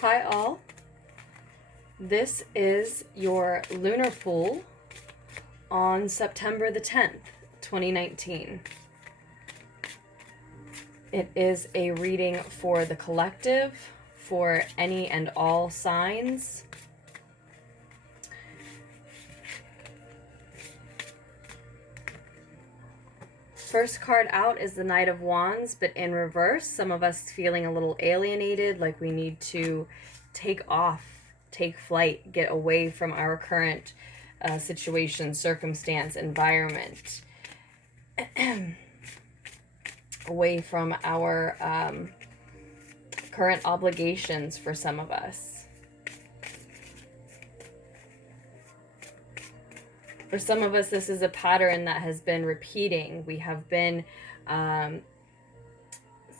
Hi all. This is your lunar pool on September the 10th, 2019. It is a reading for the collective, for any and all signs. First card out is the Knight of Wands, but in reverse. Some of us feeling a little alienated, like we need to take off, take flight, get away from our current situation, circumstance, environment, away from our current obligations for some of us. For some of us, this is a pattern that has been repeating. We have been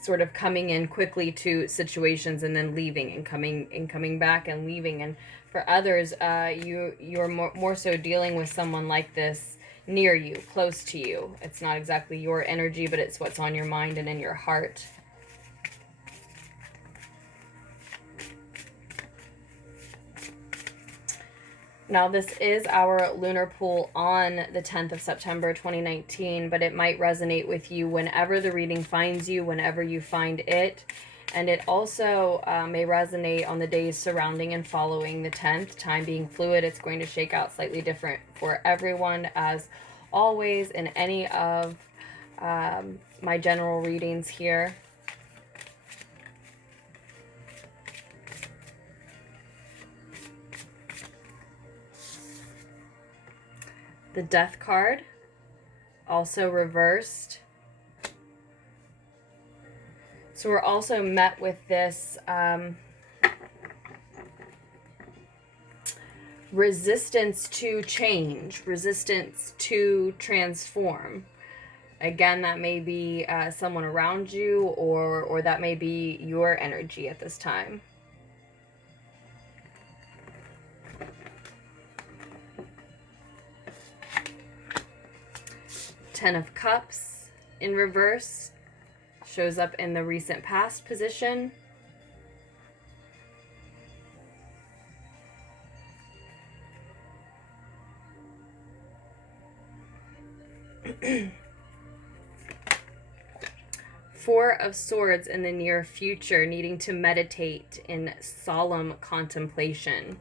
sort of coming in quickly to situations and then leaving, and coming back and leaving. And for others, you're more so dealing with someone like this near you, close to you. It's not exactly your energy, but it's what's on your mind and in your heart. Now, this is our lunar pool on the 10th of September, 2019, but it might resonate with you whenever the reading finds you, whenever you find it. And it also may resonate on the days surrounding and following the 10th. Time being fluid, it's going to shake out slightly different for everyone, as always in any of my general readings here. The Death card, also reversed. So we're also met with this resistance to change, resistance to transform. Again, that may be someone around you, or that may be your energy at this time. Ten of Cups in reverse shows up in the recent past position. Four of Swords in the near future, needing to meditate in solemn contemplation.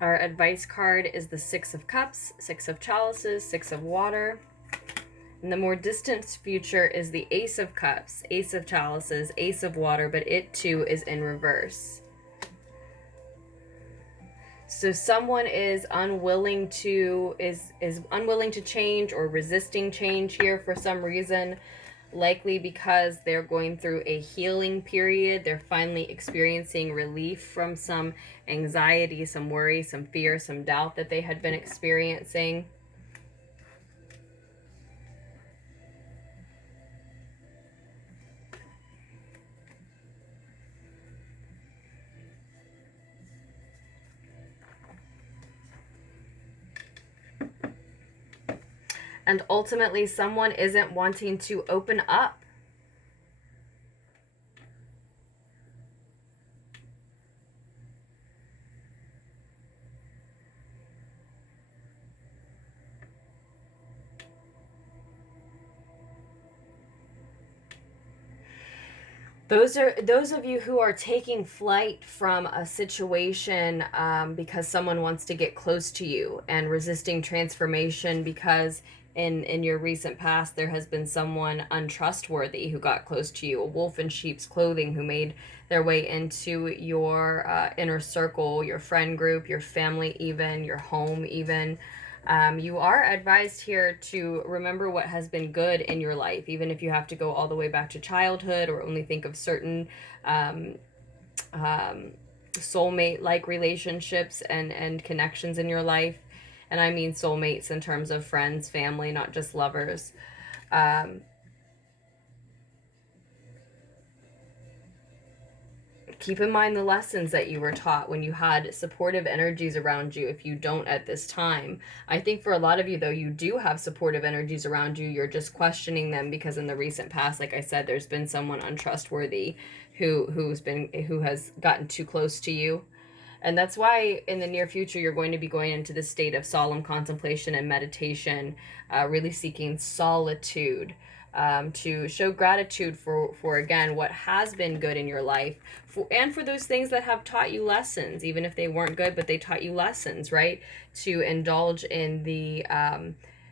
Our advice card is the Six of Cups, Six of Chalices, Six of Water. And the more distant future is the Ace of Cups, Ace of Chalices, Ace of Water, but it too is in reverse. So someone is unwilling to unwilling to change or resisting change here for some reason. Likely because they're going through a healing period. They're finally experiencing relief from some anxiety, some worry, some fear, some doubt that they had been experiencing. And ultimately, someone isn't wanting to open up. Those of you who are taking flight from a situation because someone wants to get close to you, and resisting transformation because in your recent past there has been someone untrustworthy who got close to you, a wolf in sheep's clothing who made their way into your inner circle, your friend group, your family, even your home even. You are advised here to remember what has been good in your life, even if you have to go all the way back to childhood, or only think of certain soulmate-like relationships and connections in your life. And I mean soulmates in terms of friends, family, not just lovers. keep in mind the lessons that you were taught when you had supportive energies around you, if you don't at this time. I think for a lot of you, though, you do have supportive energies around you. You're just questioning them because in the recent past, like I said, there's been someone untrustworthy who has gotten too close to you. And that's why in the near future, you're going to be going into this state of solemn contemplation and meditation, really seeking solitude, to show gratitude for again, what has been good in your life, and for those things that have taught you lessons, even if they weren't good, but they taught you lessons, right? To indulge in the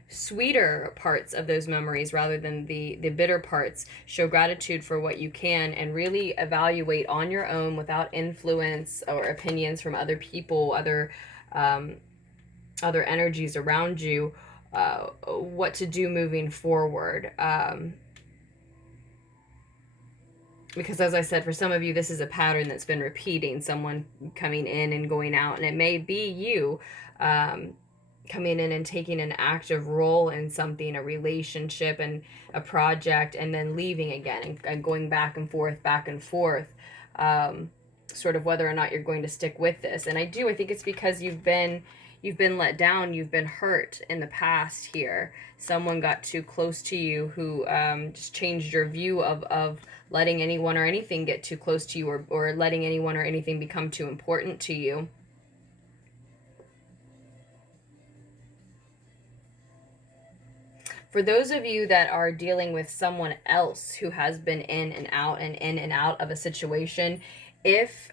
sweeter parts of those memories rather than the bitter parts. Show gratitude for what you can and really evaluate on your own without influence or opinions from other people, other energies around you, what to do moving forward. Because as I said, for some of you, this is a pattern that's been repeating, someone coming in and going out, and it may be you coming in and taking an active role in something, a relationship and a project, and then leaving again and going back and forth, sort of whether or not you're going to stick with this. And I think it's because you've been let down, you've been hurt in the past here. Someone got too close to you who just changed your view of letting anyone or anything get too close to you, or letting anyone or anything become too important to you. For those of you that are dealing with someone else who has been in and out of a situation, if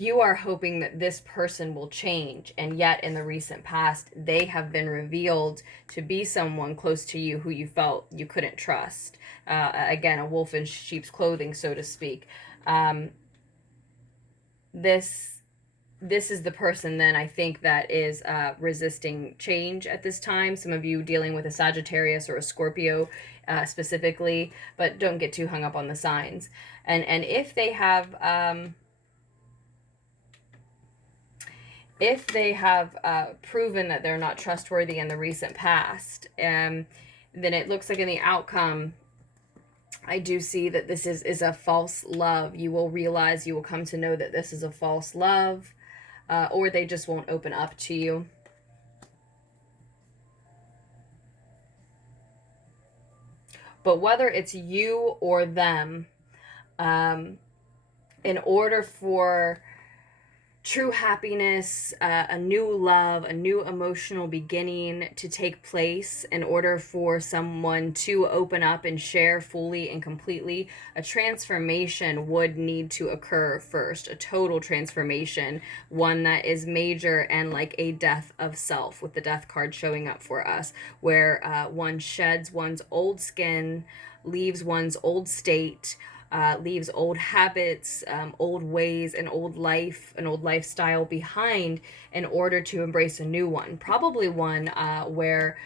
you are hoping that this person will change, and yet in the recent past they have been revealed to be someone close to you who you felt you couldn't trust, again, a wolf in sheep's clothing, so to speak, this is the person then I think that is resisting change at this time. Some of you dealing with a Sagittarius or a Scorpio specifically, but don't get too hung up on the signs. And if they have proven that they're not trustworthy in the recent past, then it looks like in the outcome, I do see that this is a false love. You will come to know that this is a false love. Or they just won't open up to you. But whether it's you or them, in order for true happiness, a new love, a new emotional beginning to take place, in order for someone to open up and share fully and completely, a transformation would need to occur first, a total transformation, one that is major and like a death of self, with the death card showing up for us, where one sheds one's old skin, leaves one's old state, leaves old habits, old ways, an old life, an old lifestyle behind in order to embrace a new one. Probably one where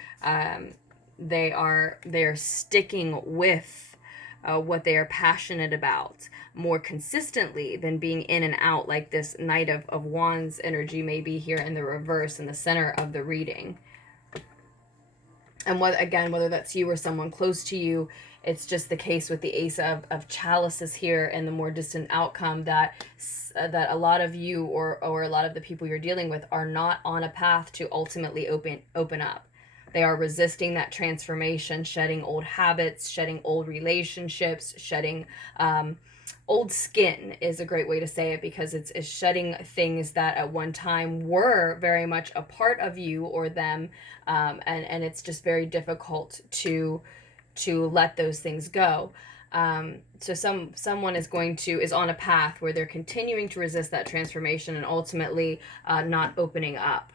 they are sticking with what they are passionate about more consistently than being in and out, like this Knight of Wands energy may be here in the reverse in the center of the reading. And whether that's you or someone close to you, it's just the case with the Ace of Chalices here and the more distant outcome that a lot of you or a lot of the people you're dealing with are not on a path to ultimately open up. They are resisting that transformation, shedding old habits, shedding old relationships, shedding old skin is a great way to say it, because it's shedding things that at one time were very much a part of you or them, and it's just very difficult to let those things go. So someone is on a path where they're continuing to resist that transformation and ultimately not opening up.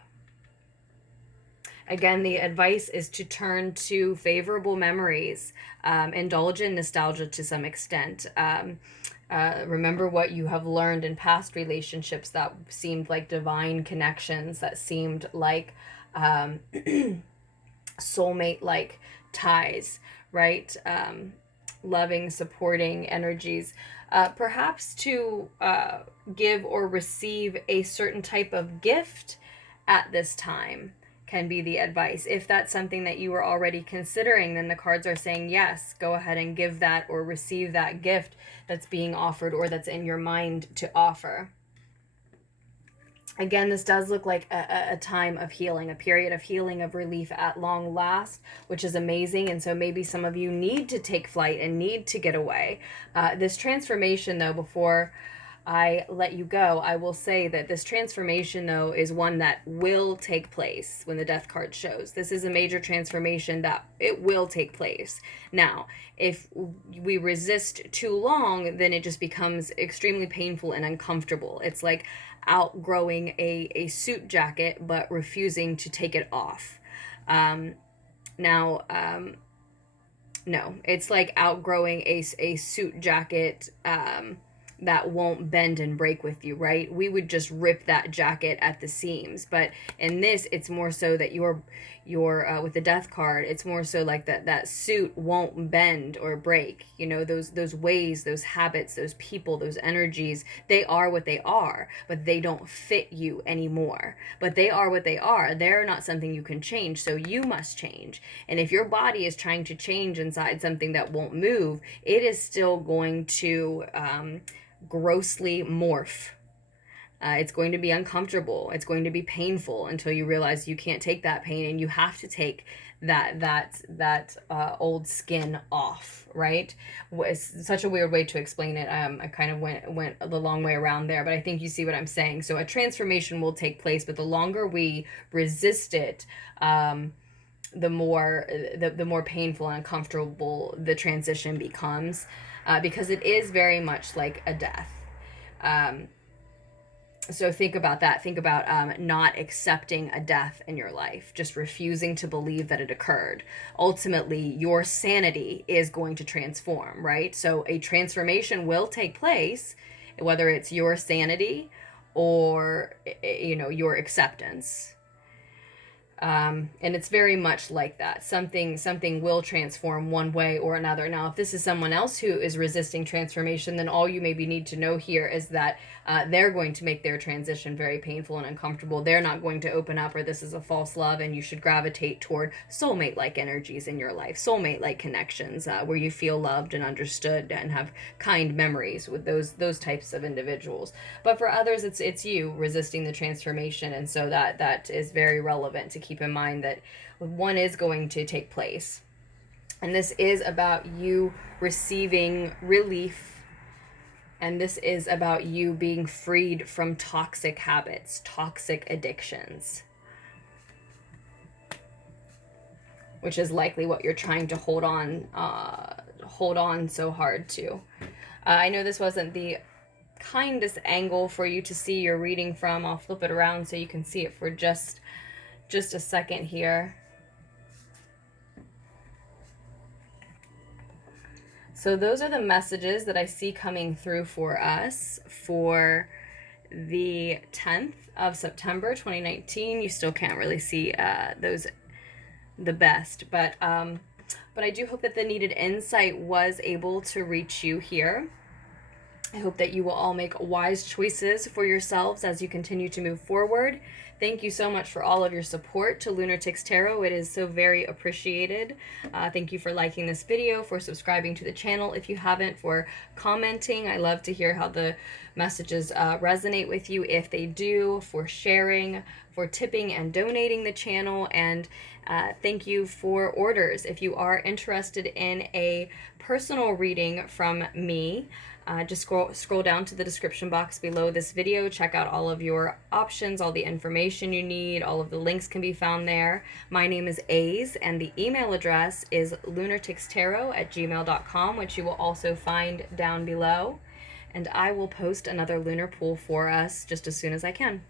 Again, the advice is to turn to favorable memories, indulge in nostalgia to some extent. Remember what you have learned in past relationships that seemed like divine connections, that seemed like soulmate-like ties, right? Loving, supporting energies. Perhaps to give or receive a certain type of gift at this time can be the advice. If that's something that you were already considering, then the cards are saying yes, go ahead and give that or receive that gift that's being offered or that's in your mind to offer. Again, this does look like a time of healing, a period of healing, of relief at long last, which is amazing. And so maybe some of you need to take flight and need to get away. This transformation, though, before I let you go, I will say that this transformation, though, is one that will take place when the Death card shows. This is a major transformation that it will take place. Now, if we resist too long, then it just becomes extremely painful and uncomfortable. It's like outgrowing a suit jacket but refusing to take it off. No, it's like outgrowing a suit jacket that won't bend and break with you, right? We would just rip that jacket at the seams. But in this, it's more so that you're with the Death card, it's more so like that suit won't bend or break. You know, those ways, those habits, those people, those energies, they are what they are, but they don't fit you anymore. But they are what they are. They're not something you can change, so you must change. And if your body is trying to change inside something that won't move, it is still going to grossly morph. It's going to be uncomfortable. It's going to be painful until you realize you can't take that pain and you have to take that old skin off, right? It's such a weird way to explain it. I kind of went the long way around there, but I think you see what I'm saying. So a transformation will take place, but the longer we resist it, the more painful and uncomfortable the transition becomes, because it is very much like a death. So think about that. Think about not accepting a death in your life, just refusing to believe that it occurred. Ultimately, your sanity is going to transform, right? So a transformation will take place, whether it's your sanity or, your acceptance. And it's very much like that. Something will transform one way or another. Now, if this is someone else who is resisting transformation, then all you maybe need to know here is that they're going to make their transition very painful and uncomfortable. They're not going to open up, or this is a false love, and you should gravitate toward soulmate-like energies in your life, soulmate-like connections, where you feel loved and understood and have kind memories with those types of individuals. But for others, it's you resisting the transformation, and so that is very relevant to keep in mind that one is going to take place. And this is about you receiving relief, and this is about you being freed from toxic habits, toxic addictions, which is likely what you're trying to hold on so hard to. I know this wasn't the kindest angle for you to see your reading from. I'll flip it around so you can see it for just a second here. So those are the messages that I see coming through for us for the 10th of September 2019. You still can't really see those the best, but I do hope that the needed insight was able to reach you here. I hope that you will all make wise choices for yourselves as you continue to move forward. Thank you so much for all of your support to Lunartics Tarot. It is so very appreciated. Thank you for liking this video, for subscribing to the channel if you haven't, for commenting. I love to hear how the messages resonate with you if they do, for sharing, for tipping and donating the channel, and thank you for orders. If you are interested in a personal reading from me, just scroll down to the description box below this video. Check out all of your options, all the information you need. All of the links can be found there. My name is Aze, and the email address is lunartickstarot@gmail.com, which you will also find down below. And I will post another lunar pool for us just as soon as I can.